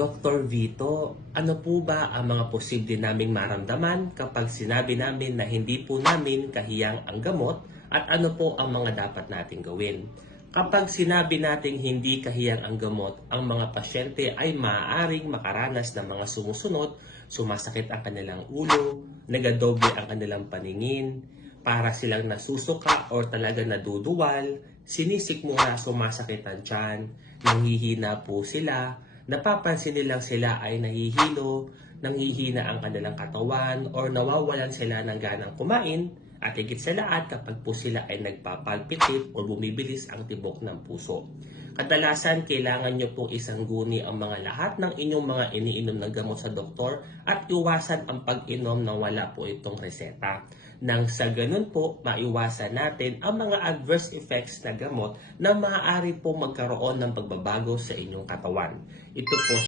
Dr. Vito, ano po ba ang mga posible naming maramdaman kapag sinabi namin na hindi po namin kahiyang ang gamot at ano po ang mga dapat nating gawin? Kapag sinabi nating hindi kahiyang ang gamot, ang mga pasyente ay maaaring makaranas ng mga sumusunod, sumasakit ang kanilang ulo, nagadoble ang kanilang paningin, para silang nasusuka or talaga naduduwal, sinisikmura, sumasakit ang tiyan, nanghihina po sila, napapansin nilang sila ay nahihilo, nanghihina ang kanilang katawan, or nawawalan sila ng ganang kumain, at higit sa lahat kapag po sila ay nagpapalpitit o bumibilis ang tibok ng puso. Kadalasan, kailangan nyo pong isangguni ang mga lahat ng inyong mga iniinom na gamot sa doktor at iwasan ang pag-inom na wala po itong reseta. Nang sa ganun po, maiwasan natin ang mga adverse effects na gamot na maaari po magkaroon ng pagbabago sa inyong katawan. Ito po